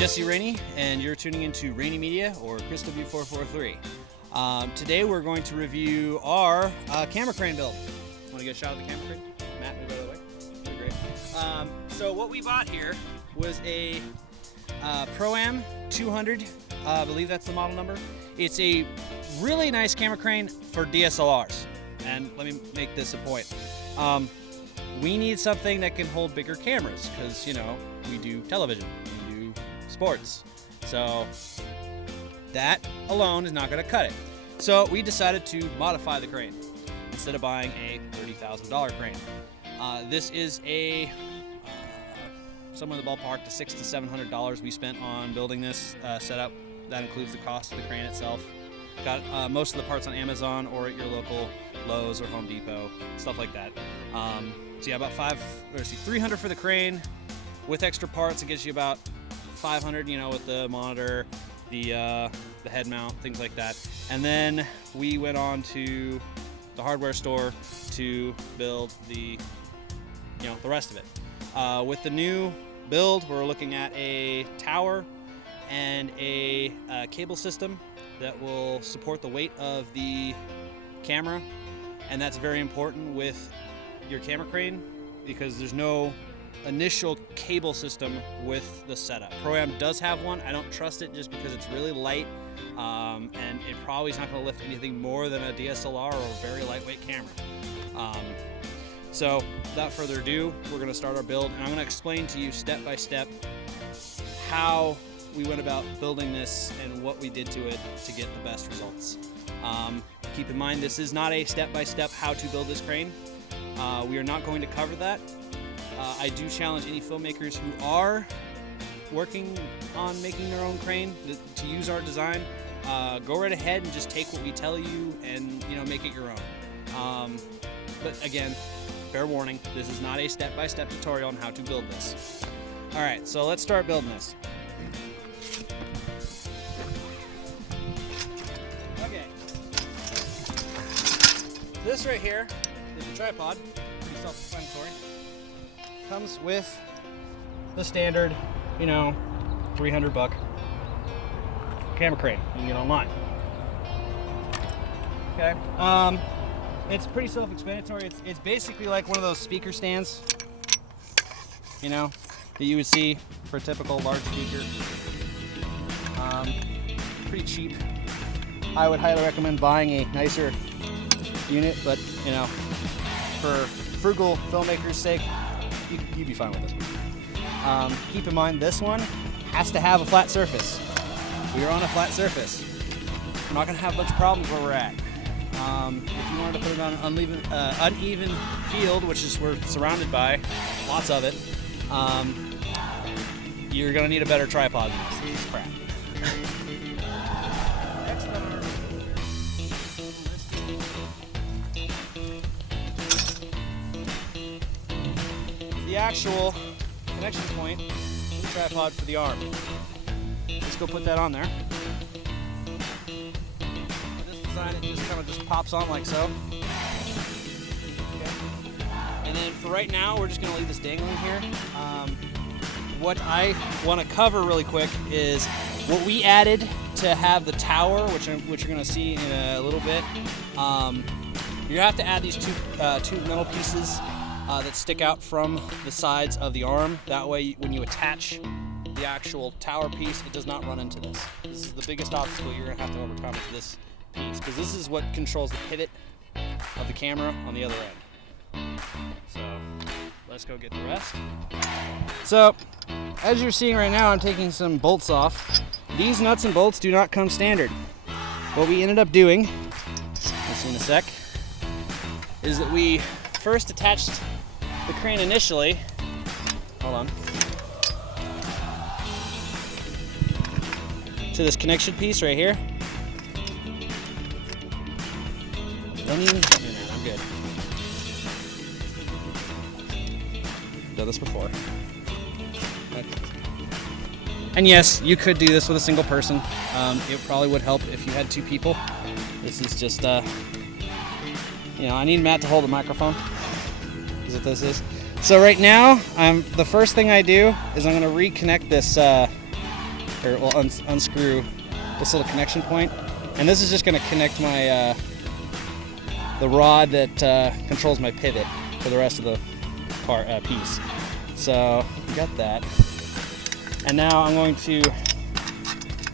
Jesse Rainey, and you're tuning into RaineeMedia or Crystal View 443. Today we're going to review our camera crane build. Want to get a shot of the camera crane? Matt, move out of the way. That'd be great. So what we bought here was a ProAm 200. I believe that's the model number. It's a really nice camera crane for DSLRs. And let me make this a point. We need something that can hold bigger cameras because, you know, we do television, we do sports. So that alone is not going to cut it. So we decided to modify the crane instead of buying a $30,000 crane. This is a somewhere in the ballpark to $600 to $700 we spent on building this setup. That includes the cost of the crane itself. Got most of the parts on Amazon or at your local Lowe's or Home Depot, stuff like that. So yeah, about $300 for the crane. With extra parts, it gives you about $500, you know, with the monitor, the head mount, things like that. And then we went on to the hardware store to build the rest of it. With the new build, we're looking at a tower and a cable system that will support the weight of the camera, and that's very important with your camera crane because there's no initial cable system with the setup. ProAm does have one. I don't trust it just because it's really light, and it probably is not going to lift anything more than a DSLR or a very lightweight camera. So without further ado, we're going to start our build, and I'm going to explain to you step by step how we went about building this and what we did to it to get the best results. Keep in mind, this is not a step-by-step how to build this crane. We are not going to cover that. I do challenge any filmmakers who are working on making their own crane to use our design. Go right ahead and just take what we tell you and make it your own. But again, fair warning, this is not a step-by-step tutorial on how to build this. All right, so let's start building this. Okay. This right here is a tripod, pretty self-explanatory. Comes with the standard, $300 camera crane you can get online. Okay. It's pretty self-explanatory. It's basically like one of those speaker stands, that you would see for a typical large speaker. Pretty cheap. I would highly recommend buying a nicer unit, but for frugal filmmakers' sake, you'd be fine with this one. Keep in mind, this one has to have a flat surface. We are on a flat surface. We're not going to have much problems where we're at. If you wanted to put it on an uneven field, which is we're surrounded by, lots of it, you're going to need a better tripod than this. This is crap. Next on the actual connection point, the tripod for the arm. Let's go put that on there. This design, it just kind of pops on like so. Okay. And then for right now, we're just going to leave this dangling here. What I want to cover really quick is what we added to have the tower, which you're going to see in a little bit. You have to add these two metal pieces that stick out from the sides of the arm. That way, when you attach the actual tower piece, it does not run into this. This is the biggest obstacle you're going to have to overcome is this piece, because this is what controls the pivot of the camera on the other end. So let's go get the rest. So as you're seeing right now, I'm taking some bolts off. These nuts and bolts do not come standard. What we ended up doing, you'll see in a sec, is that we first attached the crane initially. Hold on. To this connection piece right here. Don't even get me that, I'm good. Done this before. Okay. And yes, you could do this with a single person. It probably would help if you had two people. This is just, I need Matt to hold the microphone. Is what this is. So right now, the first thing I do is I'm going to reconnect this or we'll unscrew this little connection point, and this is just going to connect my the rod that controls my pivot for the rest of the piece. So we got that, and now I'm going to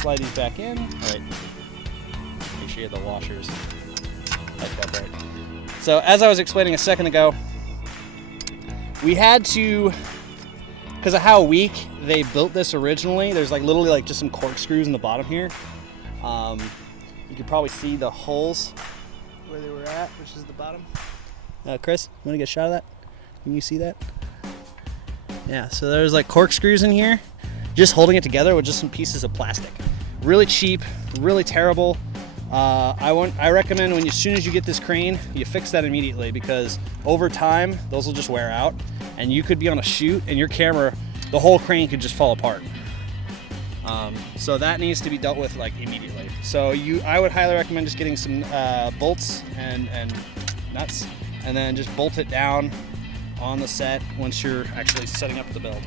slide these back in. All right, make sure you have the washers like that right. So as I was explaining a second ago, we had to, because of how weak they built this originally, there's like literally like just some corkscrews in the bottom here. You could probably see the holes where they were at, which is the bottom. Chris, you want to get a shot of that? Can you see that? Yeah, so there's like corkscrews in here, just holding it together with just some pieces of plastic. Really cheap, really terrible. I recommend as soon as you get this crane, you fix that immediately, because over time those will just wear out, and you could be on a shoot and your camera, the whole crane could just fall apart. So that needs to be dealt with like immediately. So I would highly recommend just getting some bolts and nuts, and then just bolt it down on the set once you're actually setting up the build.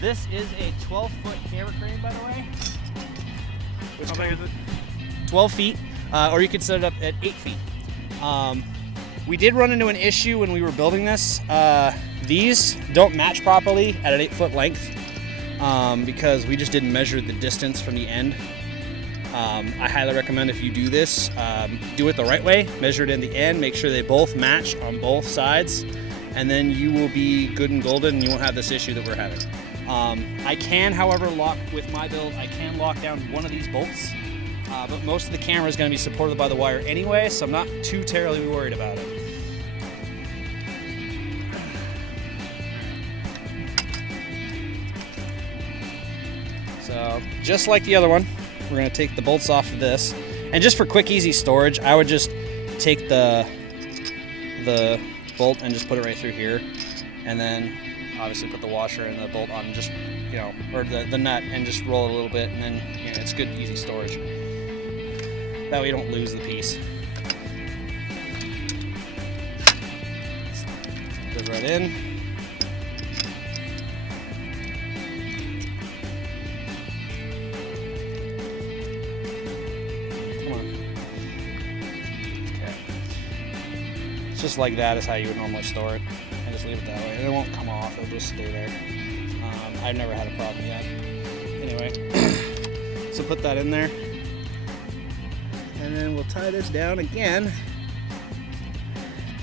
This is a 12-foot camera crane, by the way. How big is it? 12 feet, or you could set it up at 8 feet. We did run into an issue when we were building this. These don't match properly at an 8-foot length because we just didn't measure the distance from the end. I highly recommend if you do this, do it the right way, measure it in the end, make sure they both match on both sides, and then you will be good and golden and you won't have this issue that we're having. I can, however, with my build, I can lock down one of these bolts. But most of the camera is going to be supported by the wire anyway, so I'm not too terribly worried about it. So just like the other one, we're going to take the bolts off of this, and just for quick, easy storage, I would just take the bolt and just put it right through here, and then obviously put the washer and the bolt on, just or the nut, and just roll it a little bit, and then it's good, easy storage. That way you don't lose the piece. Goes right in. Come on. Okay. It's just like that is how you would normally store it. And just leave it that way. And it won't come off, it'll just stay there. I've never had a problem yet. Anyway, so put that in there. And then we'll tie this down again,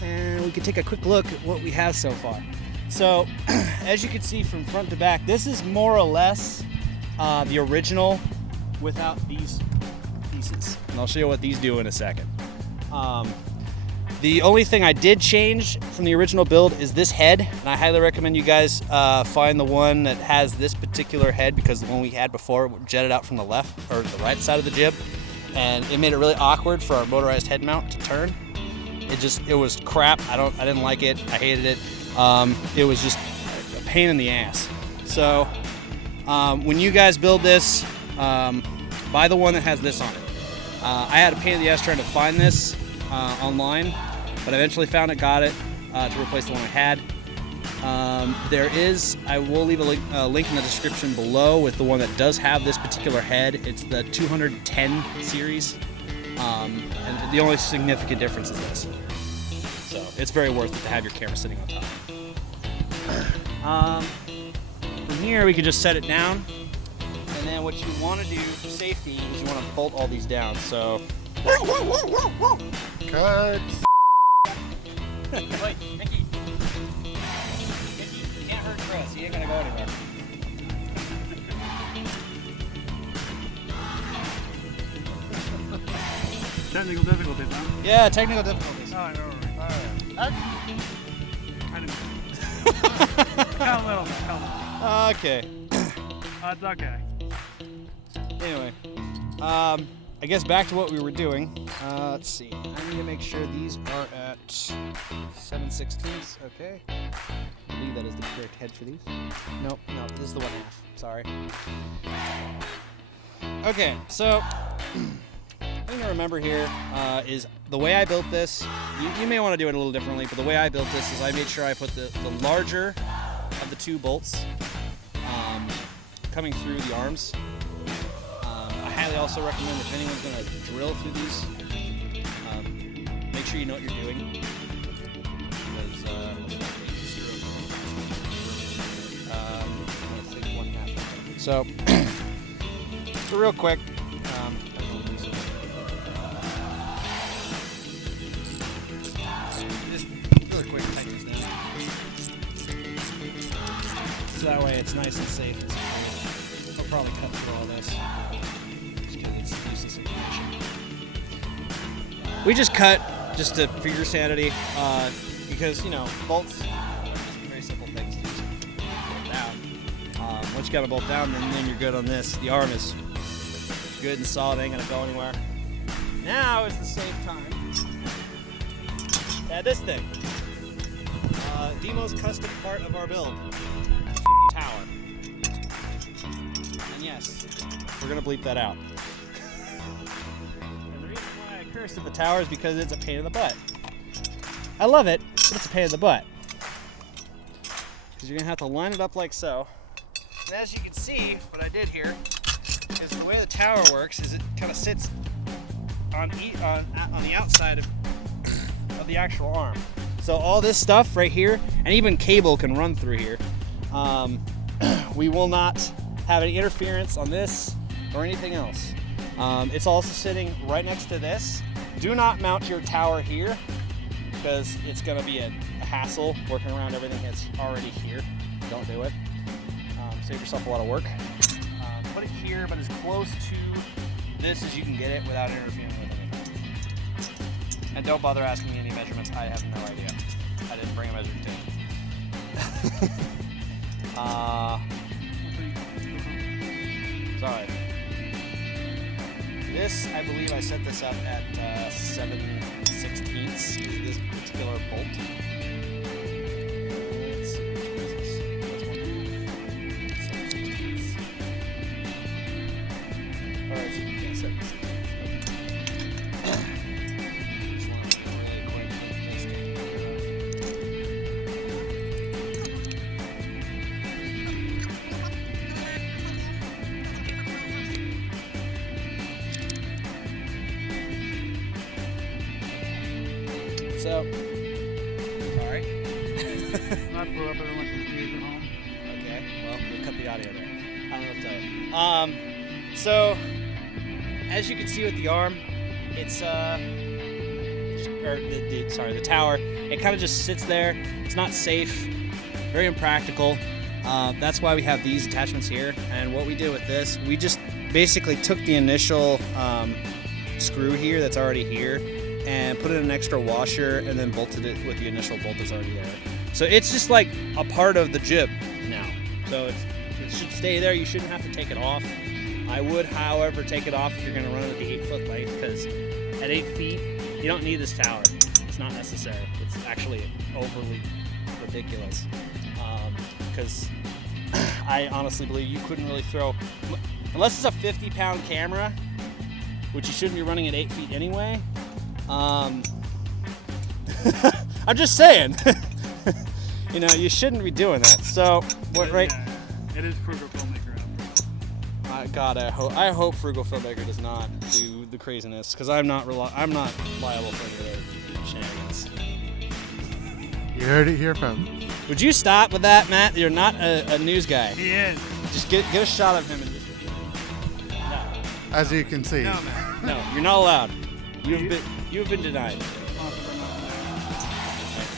and we can take a quick look at what we have so far. So as you can see from front to back, this is more or less the original without these pieces, and I'll show you what these do in a second. The only thing I did change from the original build is this head, and I highly recommend you guys find the one that has this particular head, because the one we had before jetted out from the left or the right side of the jib, and it made it really awkward for our motorized head mount to turn. It was crap. I didn't like it. I hated it. It was just a pain in the ass. So when you guys build this, buy the one that has this on it. I had a pain in the ass trying to find this online, but I eventually found it, got it to replace the one I had. I will leave a link in the description below with the one that does have this particular head. It's the 210 series, and the only significant difference is this. So it's very worth it to have your camera sitting on top. From here we can just set it down, and then what you want to do for safety is you want to bolt all these down. So cut. Wait, Mickey. You can't hurt Chris. He ain't gonna go anywhere. Technical difficulties, huh? Yeah, technical difficulties. Alright. Count a little. Okay. That's okay. Anyway, I guess back to what we were doing. Let's see. I need to make sure these are at 7/16. Okay. I believe that is the correct head for these. Nope, no, this is the 1/2. Sorry. Okay, so thing to remember here is the way I built this. You may want to do it a little differently, but the way I built this is I made sure I put the larger of the two bolts coming through the arms highly also recommend if anyone's going to drill through these, make sure you know what you're doing. Because, so real quick, just really quick, tighten this down. So that way it's nice and safe. I'll probably cut through all this just because it's useless information. We just cut just for your sanity, because, you know, bolts, very simple things to just bolt down. Once you got to bolt down, then you're good on this. The arm is good and solid, ain't gonna go anywhere. Now is the safe time to add this thing. The most custom part of our build. Tower. And yes, we're gonna bleep that out. And the reason why I cursed at the tower is because it's a pain in the butt. I love it, but it's a pain in the butt. Because you're gonna have to line it up like so. And as you can see, what I did here is the way the tower works is it kind of sits on the outside of the actual arm. So all this stuff right here, and even cable can run through here. We will not have any interference on this or anything else. It's also sitting right next to this. Do not mount your tower here because it's going to be a hassle working around everything that's already here. Don't do it. Save yourself a lot of work. Put it here, but as close to this as you can get it without interfering with anything. And don't bother asking me any measurements. I have no idea. I didn't bring a measuring tape. Sorry. This, I believe I set this up at 7/16 is this particular bolt. Let's see, which one is this? That's 1/2. 7/16. Alright, so you can't set this. Just want to do it really quick. So, sorry. I blew up everyone's computers at home. Okay, well, we'll cut the audio there. I don't know what to tell you. So, as you can see with the arm, it's, the tower, it kind of just sits there. It's not safe, very impractical. That's why we have these attachments here. And what we did with this, we just basically took the initial screw here that's already here and put in an extra washer and then bolted it with the initial bolt that's already there. So it's just like a part of the jib now. So it should stay there. You shouldn't have to take it off. I would, however, take it off if you're going to run it at the 8-foot length, because at 8 feet, you don't need this tower. It's not necessary. It's actually overly ridiculous. Because I honestly believe you couldn't really throw, unless it's a 50-pound camera, which you shouldn't be running at 8 feet anyway. I'm just saying, you know, you shouldn't be doing that. So, what, right? Yeah, it is frugal filmmaker. God, I hope Frugal Filmmaker does not do the craziness, because I'm not liable for any of their shenanigans. You heard it here from. Would you stop with that, Matt? You're not a news guy. He is. Just get a shot of him and just. No. As you can see. No, man. No, you're not allowed. You've been denied.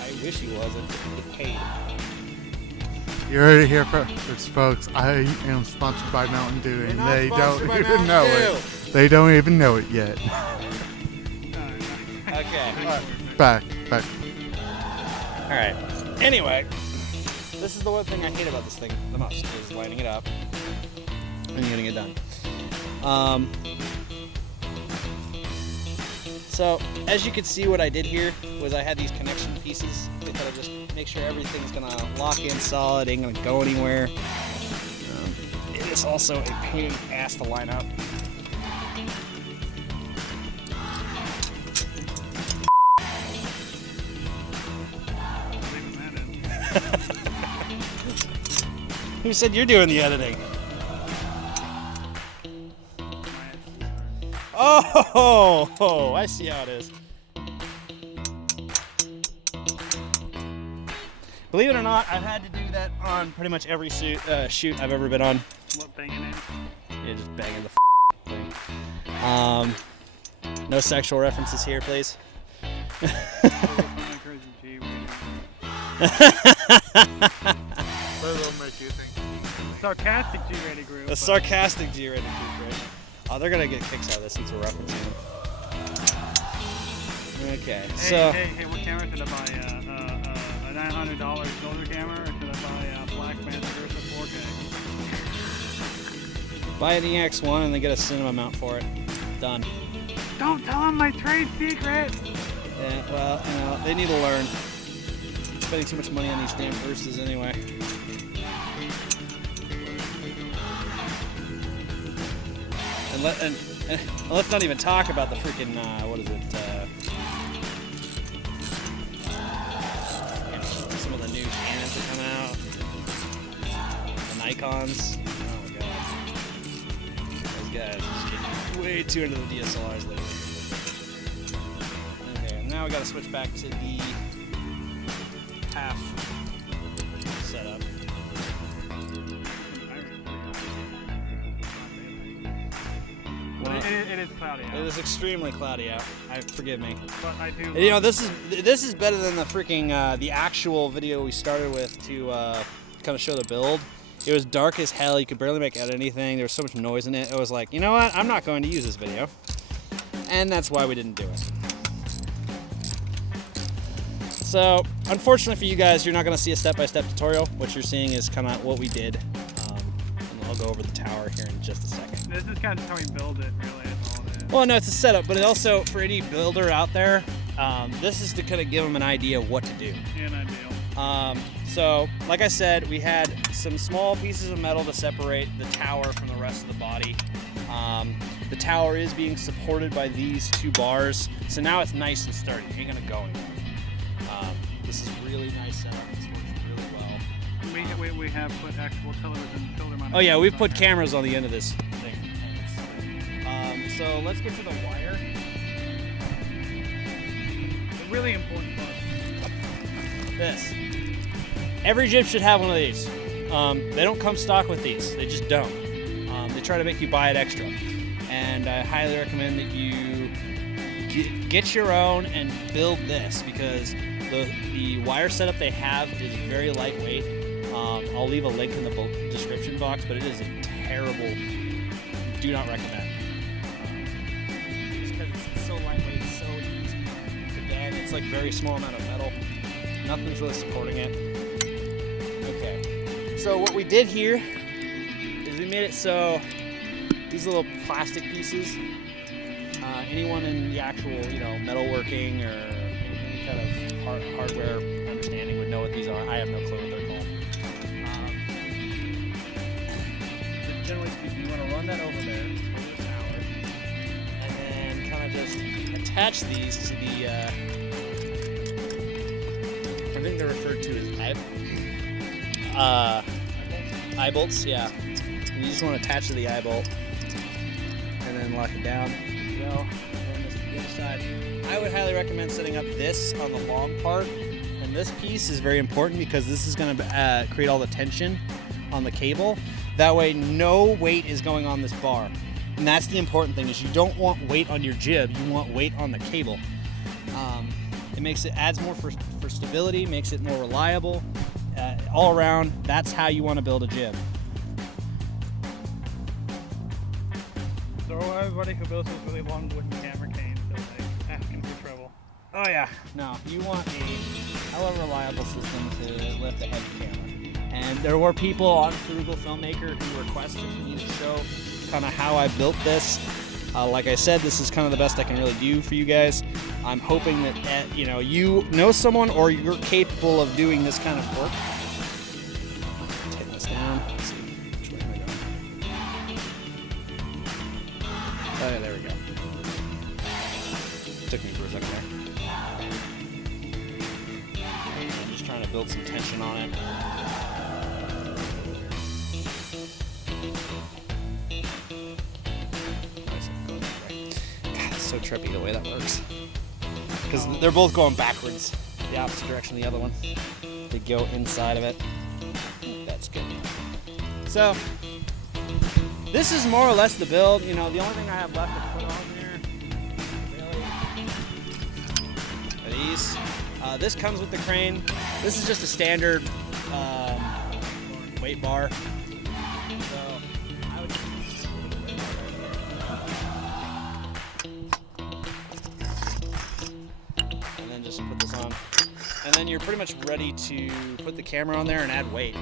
I wish he wasn't. Get paid. You heard it here first, folks. I am sponsored by Mountain Dew, and they don't even know it. They don't even know it yet. Okay. Back. All right. Anyway, this is the one thing I hate about this thing the most, is lining it up and getting it done. So, as you can see, what I did here was I had these connection pieces to kind of just make sure everything's gonna lock in solid, ain't gonna go anywhere. It is also a pain in the ass to line up. Who said you're doing the editing? Oh, I see how it is. Believe it or not, I've had to do that on pretty much every shoot I've ever been on. What banging in? Yeah, just banging the thing. No sexual references here, please. Sarcastic G-rated group. A sarcastic G-rated group, right? Oh, they're gonna get kicks out of this since we're referencing them. Okay, so. Hey, what camera should I buy? A $900 shoulder camera, or should I buy a Blackmagic Versa 4K? Buy an EX1 and then get a cinema mount for it. Done. Don't tell them my trade secret! Yeah, well, you know, they need to learn. Spending too much money on these damn Versas anyway. And let's not even talk about the freaking, what is it, some of the new Canons that come out. The Nikons. Oh my god. Those guys just getting way too into the DSLRs lately. Okay, now we gotta switch back to the half setup. It is cloudy out. It is extremely cloudy out. Forgive me. But I do. You know, this is better than the freaking the actual video we started with to kind of show the build. It was dark as hell. You could barely make out anything. There was so much noise in it. It was like, you know what? I'm not going to use this video, and that's why we didn't do it. So, unfortunately for you guys, you're not going to see a step-by-step tutorial. What you're seeing is kind of what we did. And I'll go over the tower here in just a second. This is kind of how we build it, really. That's all it is. Well, no, it's a setup, but it also, for any builder out there, this is to kind of give them an idea of what to do. Yeah, an ideal. So, like I said, we had some small pieces of metal to separate the tower from the rest of the body. The tower is being supported by these two bars, so now it's nice and sturdy. It ain't gonna go anywhere. This is really nice setup. This works really well. We have put actual television shoulder mounted. Oh yeah, we've put cameras on the end of this thing. So let's get to the wire. The really important part. This. Every jib should have one of these. They don't come stock with these. They just don't. They try to make you buy it extra. And I highly recommend that you get your own and build this, because the wire setup they have is very lightweight. I'll leave a link in the description box, but it is a terrible, do not recommend. Just because it's so lightweight, it's so easy to bend. It's like very small amount of metal. Nothing's really supporting it. Okay, so what we did here is we made it so these little plastic pieces, anyone in the actual, metalworking or any kind of hardware understanding would know what these are. I have no clue what they're called. Generally speaking, you want to run that over there, over the tower, and then kind of just attach these to the, I think they're referred to as eye bolts, yeah. And you just want to attach to the eye bolt, and then lock it down. There you go. And then this the other side. I would highly recommend setting up this on the long part, and this piece is very important because this is going to create all the tension on the cable. That way no weight is going on this bar. And that's the important thing, is you don't want weight on your jib, you want weight on the cable. It adds more for stability, makes it more reliable. All around, that's how you want to build a jib. So everybody who builds this really long wooden camera cane is like asking for trouble. Oh yeah, no, you want a hella reliable system to lift a heavy camera. And there were people on Frugal Filmmaker who requested me to show kind of how I built this. Like I said, this is kind of the best I can really do for you guys. I'm hoping that you know someone, or you're capable of doing this kind of work. Take this down. Let's see, which way am I going? Oh yeah, there we go. Took me for a second there. I'm just trying to build some tension on it. so trippy the way that works. Because they're both going backwards, the opposite direction of the other one. They go inside of it. That's good. So, this is more or less the build. You know, the only thing I have left to put on here, really, are these. This comes with the crane. This is just a standard weight bar. So, I would and then just put this on. And then you're pretty much ready to put the camera on there and add weight. You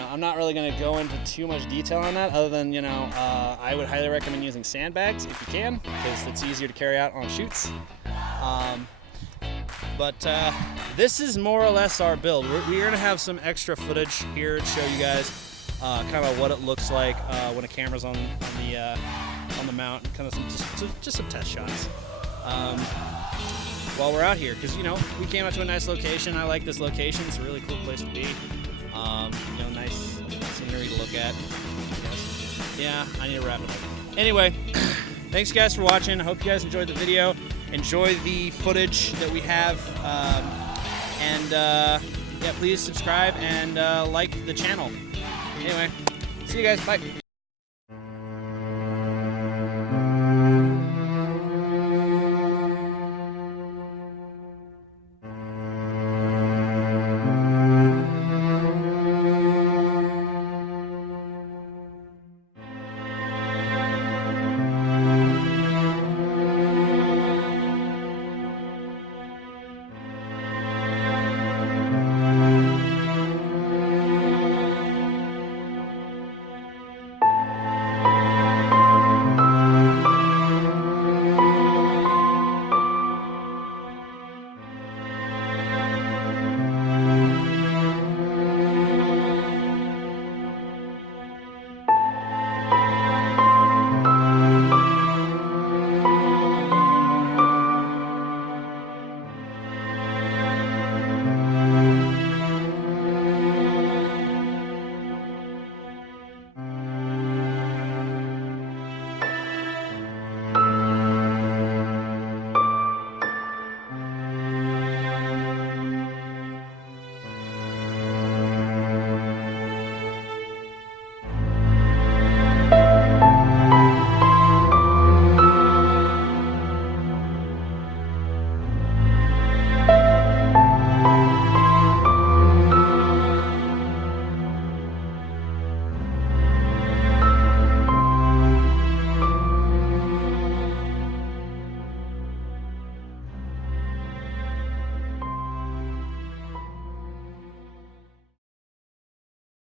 know, I'm not really going to go into too much detail on that other than, you know, I would highly recommend using sandbags if you can, because it's easier to carry out on shoots. But this is more or less our build. We're going to have some extra footage here to show you guys kind of what it looks like when a camera's on the mount, kind of just some test shots. While we're out here, because, you know, we came out to a nice location. I like this location. It's a really cool place to be. You know, nice scenery to look at. Yeah, I need to wrap it up. Anyway, thanks guys for watching. I hope you guys enjoyed the video. Enjoy the footage that we have. Yeah, please subscribe and like the channel. Anyway, see you guys. Bye.